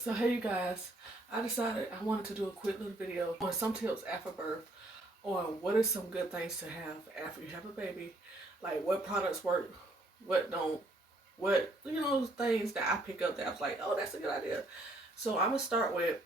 So hey you guys, I decided I wanted to do a quick little video on some tips after birth, or what are some good things to have after you have a baby, like what products work, what don't, what, things that I pick up that I was like, oh, that's a good idea. So I'm gonna start with,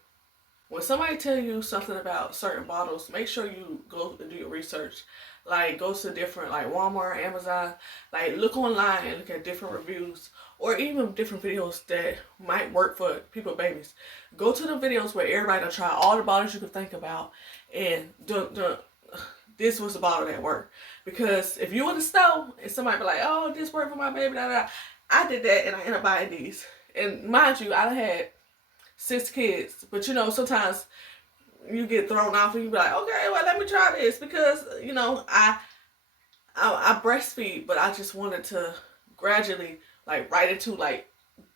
when somebody tell you something about certain bottles, make sure you go and do your research. Like go to different, like Walmart, Amazon, like look online and look at different reviews or even different videos that might work for people with babies. Go to the videos where everybody done try all the bottles you can think about and this was the bottle that worked. Because if you in the store and somebody be like, oh, this worked for my baby, I did that and I ended up buying these. And mind you, I had 6 kids, but sometimes you get thrown off and you be like, okay, well, let me try this because I breastfeed, but I just wanted to gradually like right into like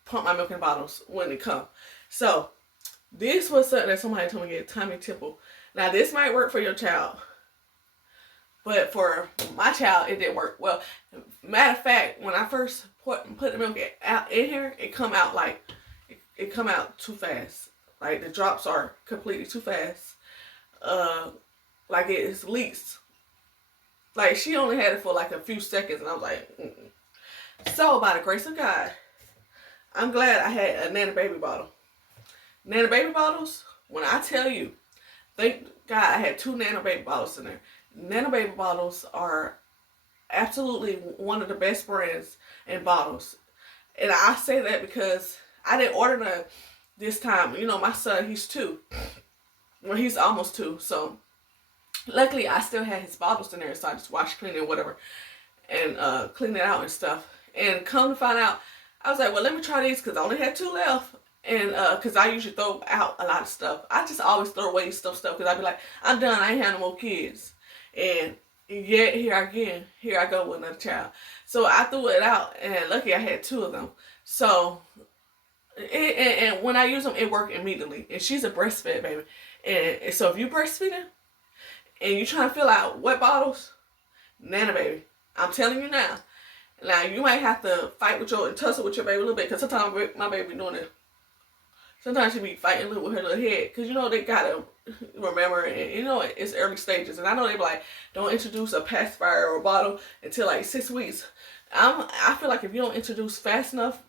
pump my milk in bottles when it come. So this was something that somebody told me to get, Tommy Temple. Now this might work for your child, but for my child it didn't work. Well, matter of fact, when I first put the milk out in here, it come out like it come out too fast. Like the drops are completely too fast. Like it leaks. Like she only had it for like a few seconds, and I was like, mm-mm. So by the grace of God, I'm glad I had a Nanobebe bottle. Nanobebe bottles, when I tell you, thank God I had 2 Nanobebe bottles in there. Nanobebe bottles are absolutely one of the best brands in bottles. And I say that because I didn't order none this time. My son, he's 2. Well, he's almost 2. So luckily I still had his bottles in there. So I just washed, cleaned it, whatever. And cleaned it out and stuff. And come to find out, I was like, well, let me try these because I only had 2 left. And because I usually throw out a lot of stuff. I just always throw away stuff because I be like, I'm done. I ain't have no more kids. And yet here I go with another child. So I threw it out, and lucky I had 2 of them. So and when I use them, it worked immediately. And she's a breastfed baby, and so if you breastfeeding and you trying to fill out wet bottles, Nanobebe, I'm telling you now. Now you might have to fight with and tussle with your baby a little bit, because sometimes my baby doing it. Sometimes she be fighting a little with her little head, because they gotta remember, and it's early stages, and I know they be like, don't introduce a pacifier or a bottle until like 6 weeks. I feel like if you don't introduce fast enough,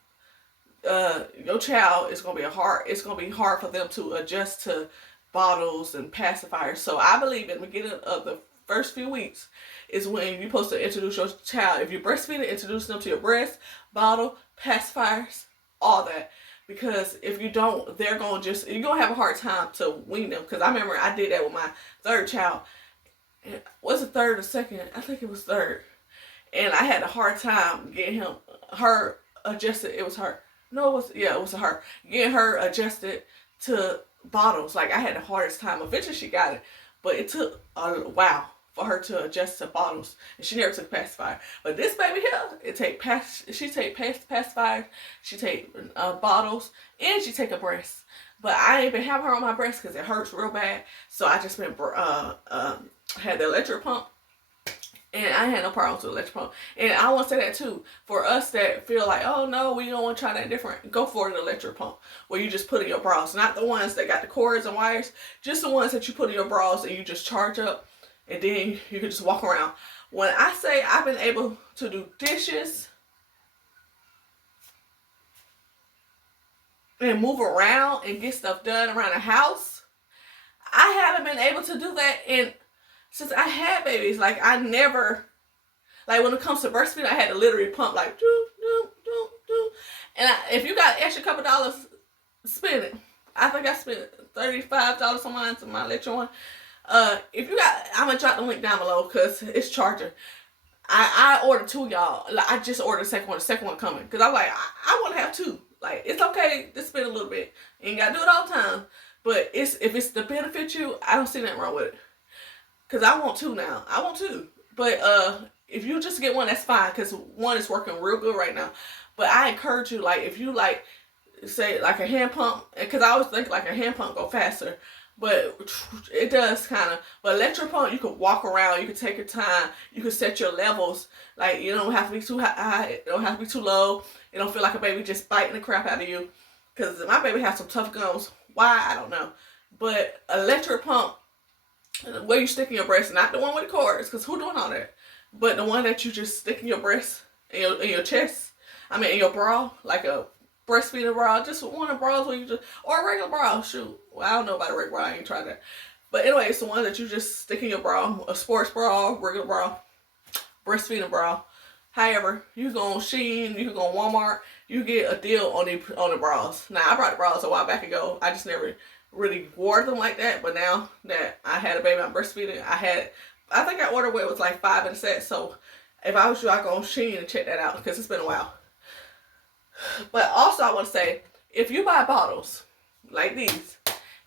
your child is gonna be hard for them to adjust to bottles and pacifiers. So I believe in the beginning of the first few weeks is when you're supposed to introduce your child. If you're breastfeeding, introduce them to your breast, bottle, pacifiers, all that. Because if you don't, you're gonna have a hard time to wean them. Because I remember I did that with my 3rd child. Was it 3rd or 2nd? I think it was 3rd. And I had a hard time getting her adjusted. It was her. No, it was her. Getting her adjusted to bottles. Like I had the hardest time. Eventually she got it. But it took a while for her to adjust to bottles. And she never took pacifier. But this baby here, she take pacifiers, she take bottles, and she take a breast. But I ain't been having her on my breast because it hurts real bad. So I just been had the electric pump. And I had no problems with electric pump. And I want to say that too. For us that feel like, oh no, we don't want to try that different, go for an electric pump. Where you just put in your bras. Not the ones that got the cords and wires. Just the ones that you put in your bras and you just charge up. And then you can just walk around. When I say I've been able to do dishes and move around and get stuff done around the house, I haven't been able to do that since I had babies. Like I never, like when it comes to breastfeeding, I had to literally pump like do. And if you got an extra couple dollars, spend it. I think I spent $35 on mine, to my electric one. If you got, I'm gonna drop the link down below because it's charging. I ordered 2, y'all. Like, I just ordered the second one coming because I'm like, I want to have 2. Like it's okay to spend a little bit. You ain't gotta do it all the time, but if it's to benefit you, I don't see nothing wrong with it. Cause I want 2 now. I want 2. But if you just get one, that's fine. Cause one is working real good right now. But I encourage you, like if you like, say like a hand pump, because I always think like a hand pump go faster. But it does kind of. But electric pump, you could walk around. You could take your time. You could set your levels. Like you don't have to be too high. It don't have to be too low. It don't feel like a baby just biting the crap out of you. because my baby has some tough gums. Why? I don't know. But electric pump, where you stick in your breast, not the one with the cords, because who doing all that? But the one that you just stick in your breast, in your chest. I mean, in your bra, like a breastfeeding bra. Just one of the bras where you just, or a regular bra. Shoot, well, I don't know about a regular bra. I ain't tried that. But anyway, it's the one that you just stick in your bra, a sports bra, regular bra, breastfeeding bra. However, you go on Shein, you can go on Walmart, you get a deal on the bras. Now, I brought the bras a while back ago. I just never really wore them like that. But now that I had a baby, I'm breastfeeding, I think I ordered where it was like 5 in a set. So if I was you, I'd go on Shein and check that out because it's been a while. But also, I want to say, if you buy bottles like these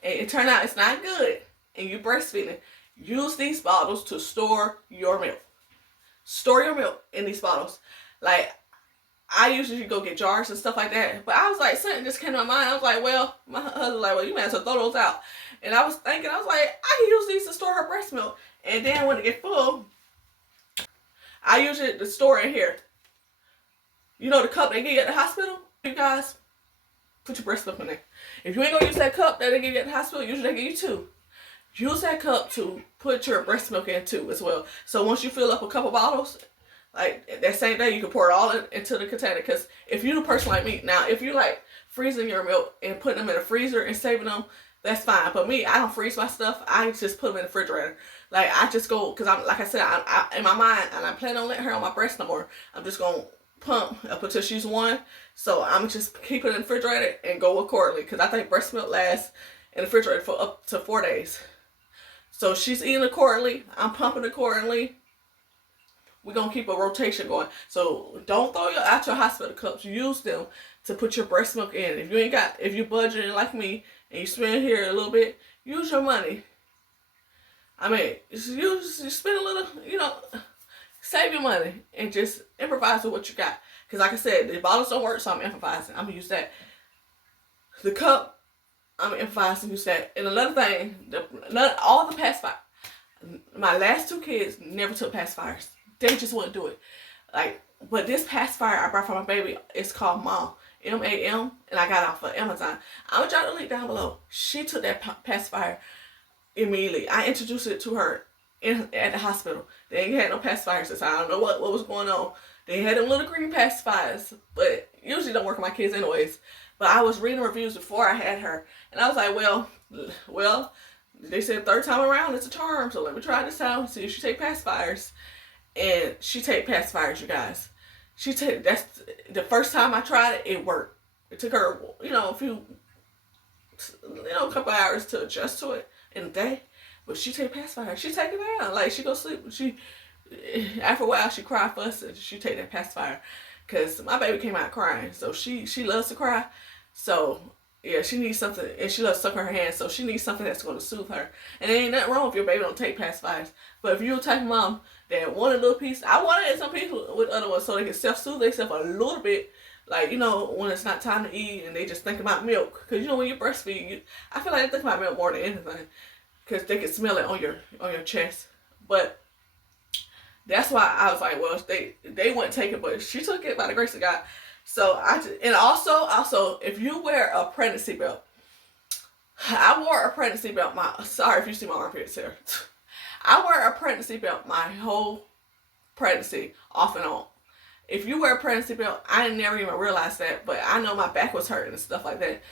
and it turns out it's not good and you breastfeeding, use these bottles to store your milk. Store your milk in these bottles. Like, I usually go get jars and stuff like that. But I was like, something just came to my mind. I was like, well, my husband was like, well, you might as well throw those out. And I was thinking, I was like, I can use these to store her breast milk. And then when it get full, I usually store it in here. You know the cup they give you at the hospital? You guys, put your breast milk in there. If you ain't gonna use that cup that they give you at the hospital, usually they give you 2. Use that cup to put your breast milk in too as well. So once you fill up a couple bottles, like that same day, you can pour it all into the container. Because if you're the person like me, now if you like freezing your milk and putting them in the freezer and saving them, that's fine. But me, I don't freeze my stuff. I just put them in the refrigerator. Like, I just go, because I'm, like I said, I in my mind, and I plan on letting her on my breast no more. I'm just going to pump up until she's 1. So I'm just keep it in the refrigerator and go accordingly. Because I think breast milk lasts in the refrigerator for up to 4 days. So she's eating accordingly. I'm pumping accordingly. We're going to keep a rotation going. So don't throw out your hospital cups. Use them to put your breast milk in. If you're budgeting like me and you spend here a little bit, use your money. I mean, you spend a little, save your money and just improvise with what you got. Because like I said, the bottles don't work, so I'm improvising. I'm going to use that. The cup, I'm improvising use that. And another thing, all the pacifiers, my last 2 kids never took pacifiers. They just wouldn't do it. But this pacifier I brought for my baby, it's called MAM, M-A-M, and I got it off of Amazon. I'm going to drop the link down below. She took that pacifier immediately. I introduced it to her at the hospital. They ain't had no pacifiers, so I don't know what was going on. They had them little green pacifiers, but usually don't work on my kids anyways. But I was reading reviews before I had her, and I was like, well, they said 3rd time around it's a charm, so let me try this out and see if she take pacifiers. And she take pacifiers, you guys. That's the first time I tried it, it worked. It took her, a couple hours to adjust to it in a day. But she take pacifier. She take it down. Like, she go sleep. After a while, she cry, fuss, and she take that pacifier. Because my baby came out crying. So she loves to cry. So, yeah, she needs something. And she loves sucking her hands. So she needs something that's going to soothe her. And there ain't nothing wrong if your baby don't take pacifiers. But if you're the type of mom that want a little piece, I wanted some people with other ones so they can self-soothe themselves a little bit. Like, when it's not time to eat and they just think about milk. Because, when you breastfeed, I feel like they think about milk more than anything. Because they can smell it on your chest. But that's why I was like, well, they wouldn't take it. But she took it by the grace of God. So, and also, if you wear a pregnancy belt. I wore a pregnancy belt. Sorry if you see my armpits here. I wear a pregnancy belt my whole pregnancy, off and on. If you wear a pregnancy belt, I never even realized that, but I know my back was hurting and stuff like that.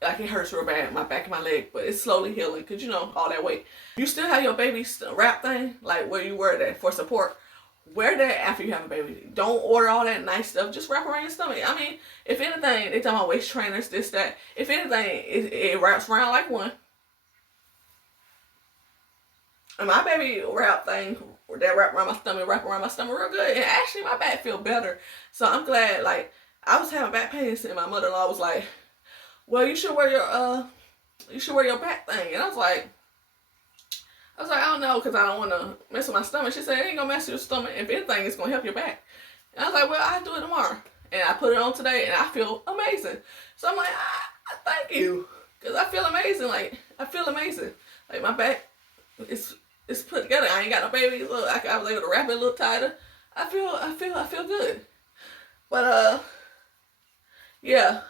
Like, it hurts real bad, my back and my leg, but it's slowly healing because, all that weight. You still have your baby wrap thing, like where you wear that for support. Wear that after you have a baby. Don't order all that nice stuff. Just wrap around your stomach. I mean, if anything, they talking about waist trainers, this, that. If anything, it wraps around like one. And my baby wrap thing, that wrap around my stomach real good. And actually, my back feel better. So I'm glad. Like, I was having back pains, and my mother-in-law was like, "Well, you should wear your back thing." And I was like, I don't know, because I don't want to mess with my stomach. She said, "It ain't gonna mess with your stomach. If anything, it's gonna help your back." And I was like, "Well, I'll do it tomorrow." And I put it on today, and I feel amazing. So I'm like, thank you, because I feel amazing. Like, my back it's put together. I ain't got no baby. Look, I was able to wrap it a little tighter. I feel good. But yeah.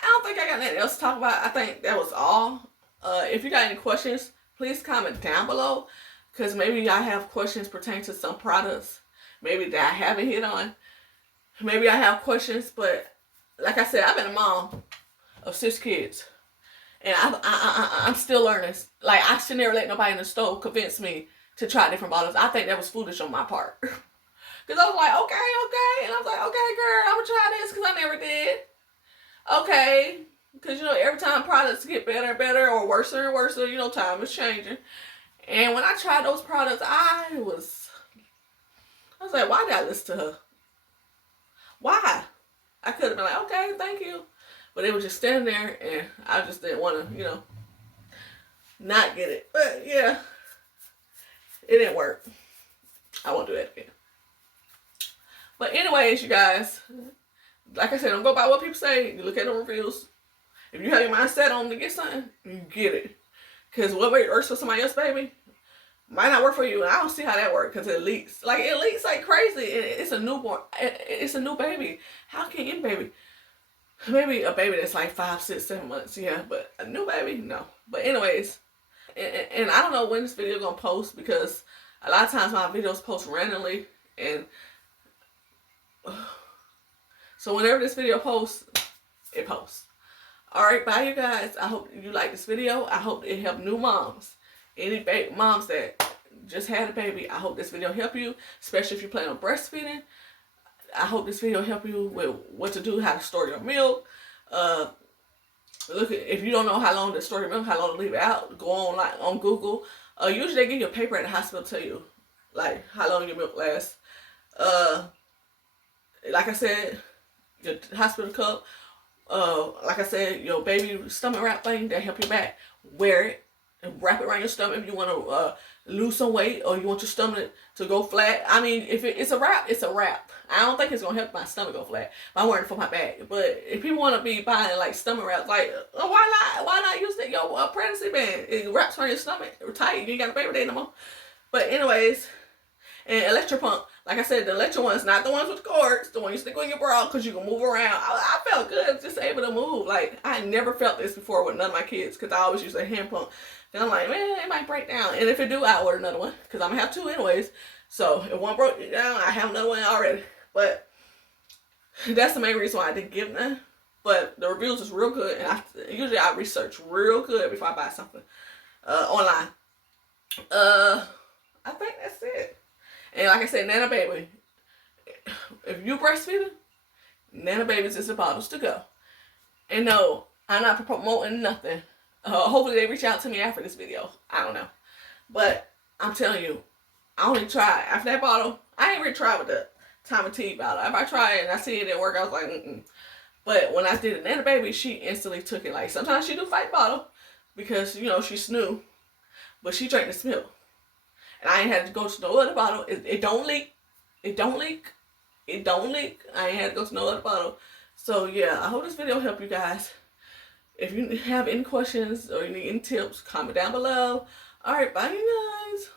I don't think I got nothing else to talk about. I think that was all. If you got any questions, please comment down below, because maybe y'all have questions pertaining to some products maybe that I haven't hit on. Maybe I have questions, but like I said, I've been a mom of 6 kids, and I'm still learning. Like, I should never let nobody in the store convince me to try different bottles. I think that was foolish on my part. Because I was like, okay. And I was like, okay, girl, I'm going to try this because I never did. Okay. Because, you know, every time products get better and better or worse and worse, you know, time is changing. And when I tried those products, I was like, why did I listen to her? Why? I could have been like, okay, thank you. But it was just standing there, and I just didn't want to, you know, not get it. But, yeah, it didn't work. I won't do that again. But anyways, you guys, like I said, don't go by what people say. You look at the reviews. If you have your mind set on to get something, you get it. Because what works for somebody else, baby, might not work for you. And I don't see how that works, because it leaks. Like, it leaks like crazy. It's a newborn. It's a new baby. How can any baby? Maybe a baby that's like 5, 6, 7 months, yeah. But a new baby, no. But anyways, and I don't know when this video is going to post, because a lot of times my videos post randomly. And so whenever this video posts, it posts. Alright, bye you guys. I hope you like this video. I hope it helped new moms. Any moms that just had a baby, I hope this video help you, especially if you plan on breastfeeding. I hope this video help you with what to do, how to store your milk. Look, if you don't know how long to store your milk, how long to leave it out, go on Google. Usually they give you a paper at the hospital to tell you like how long your milk lasts. Like I said, your hospital cup. Like I said, your baby stomach wrap thing that help you back. Wear it and wrap it around your stomach if you want to lose some weight, or you want your stomach to go flat. I mean, if it's a wrap, it's a wrap. I don't think it's gonna help my stomach go flat. I'm wearing it for my back. But if people want to be buying like stomach wraps, like why not use your pregnancy band? It wraps around your stomach tight. You ain't got a baby day no more. But anyways, and electro pump. Like I said, the electro ones, not the ones with the cords, the one you stick on your bra because you can move around. I felt good just able to move. Like, I never felt this before with none of my kids, because I always use a hand pump. And I'm like, man, it might break down. And if it do, I'll order another one, because I'm going to have 2 anyways. So if one broke down, I have another one already. But that's the main reason why I didn't give none. But the reviews is real good, and usually I research real good before I buy something online. I think that's it. And like I said, Nanobebe, if you breastfeeding, Nanobebe's is the bottles to go. And no, I'm not promoting nothing. Hopefully they reach out to me after this video. I don't know. But I'm telling you, I only tried. After that bottle, I ain't really tried with the Time & Tea bottle. If I try it and I see it didn't work, I was like, mm-mm. But when I did the Nanobebe, she instantly took it. Like, sometimes she do fight bottle because, you know, she's new. But she drank this milk. And I ain't had to go to no other bottle. It don't leak. It don't leak. It don't leak. I ain't had to go to no other bottle. So, yeah, I hope this video helped you guys. If you have any questions or you need any tips, comment down below. Alright, bye you guys.